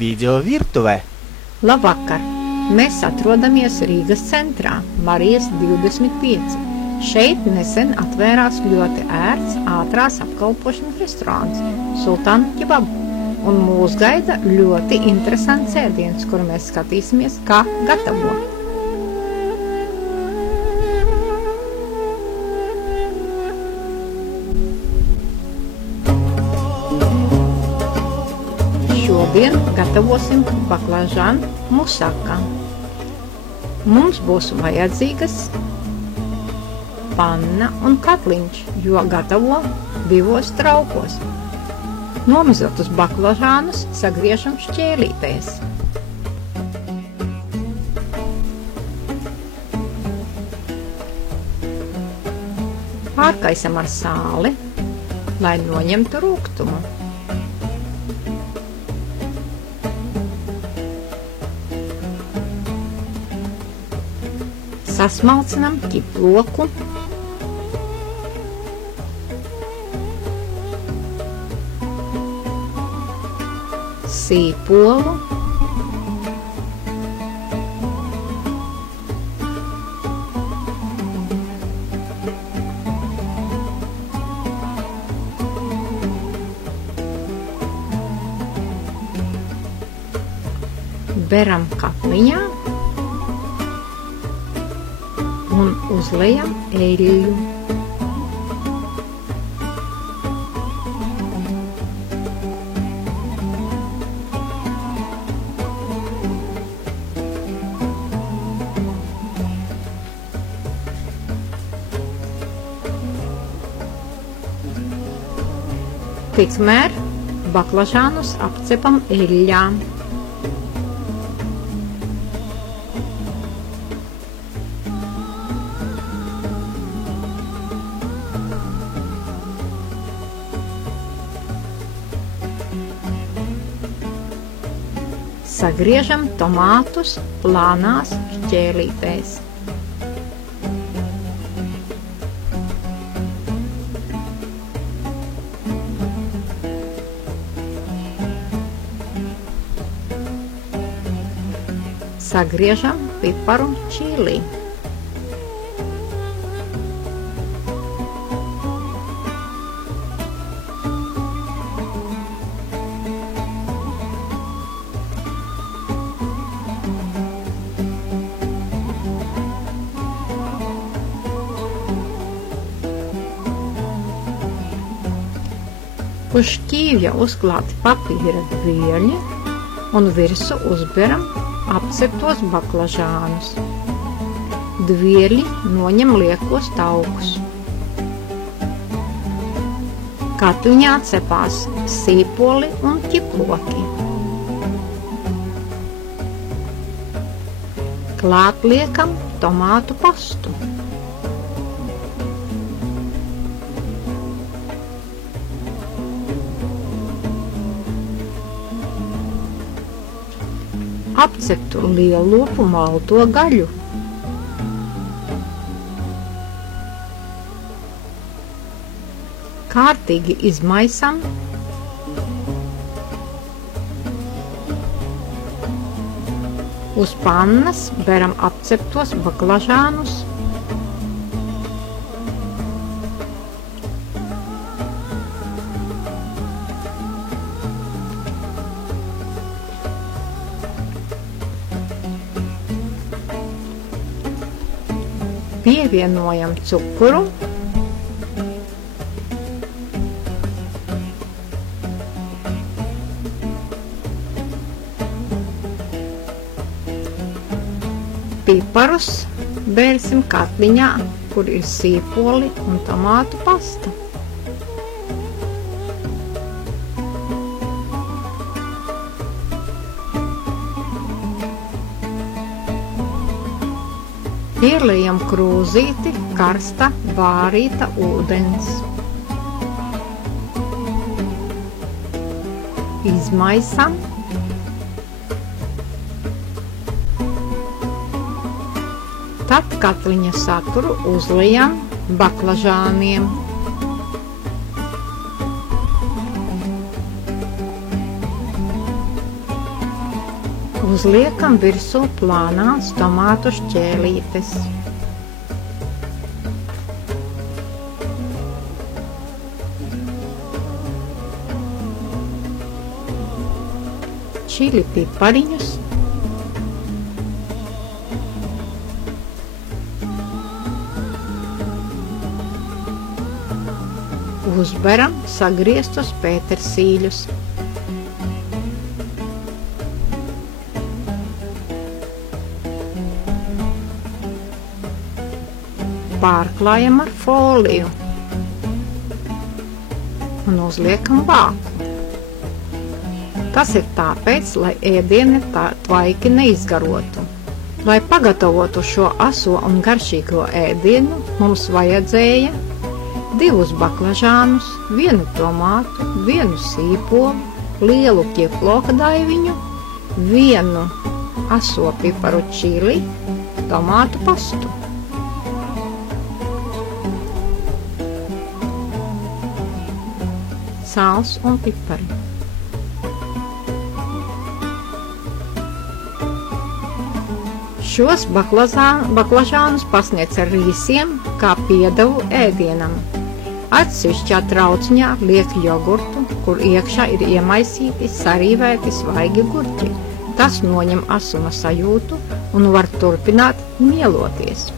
Video virtuvē. Labvakar! Mēs atrodamies Rīgas centrā, Marijas 25. Šeit nesen atvērās ļoti ērts ātrās apkalpošanas restorāns Sultāna Kebab. Un mūs gaida ļoti interesants ēdiens, kuru mēs skatīsimies, kā gatavo. Šodien gatavosim baklažānu musaka. Mums būs vajadzīgas panna un katliņš, jo gatavo 2 traukos. Nomizotus baklažānus sagriežam šķēlītēs. Pārkaisam ar sāli, lai noņemtu rūgtumu. Sasmalcinam ķiploku, sīpolu, beram katliņā un uzlejam eļļu. Tikmēr baklažānus apcepam eļļā. Sagriežam tomātus plānās šķēlītēs. Sagriežam piparu čili. Uz šķīvja uzklāti papīra vieļi un virsū uzberam apceptos baklažānus. Dvieļi noņem liekos taukus. Katliņā cepās sīpoli un ķiploki. Klāt liekam tomātu pastu. Apceptu lielopu malto gaļu. Kārtīgi izmaisam. Uz pannas beram apceptos baklažānus. Pievienojam cukuru, piparus bērsim katliņā, kur ir sīpoli un tomātu pasta. Ieliejam krūzīti karsta vārīta ūdens. Izmaisam. Tad katliņa saturu uzliejam baklažāniem. Uzliekam virsū plānās tomātu šķēlītes. Čili pipariņus. Uzberam sagrieztus pētersīļus. Pārklājam ar foliju un uzliekam vāku. Tas ir tāpēc, lai ēdieni tvaiki neizgarotu. Lai pagatavotu šo aso un garšīgo ēdienu, mums vajadzēja 2 baklažānus, 1 tomātu, 1 sīpolu, lielu ķieploka daiviņu, 1 aso piparu čili, tomātu pastu. Sāls un pipari. Šos baklažānus pasniedz ar rīsiem kā piedevu ēdienam. Atsevišķā trauciņā liek jogurtu, kur iekšā ir iemaisīti sarīvēti svaigi gurķi. Tas noņem asuma sajūtu un var turpināt mieloties.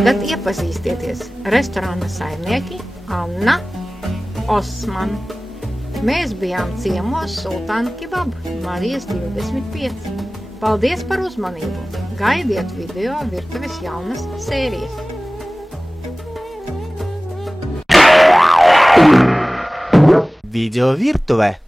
Tagad iepazīstieties restorāna saimnieki Anna Osman. Mēs bijām ciemos Sultāna Kebab, Marijas 25. Paldies par uzmanību! Gaidiet video virtuves jaunas sērijas! Video virtuve.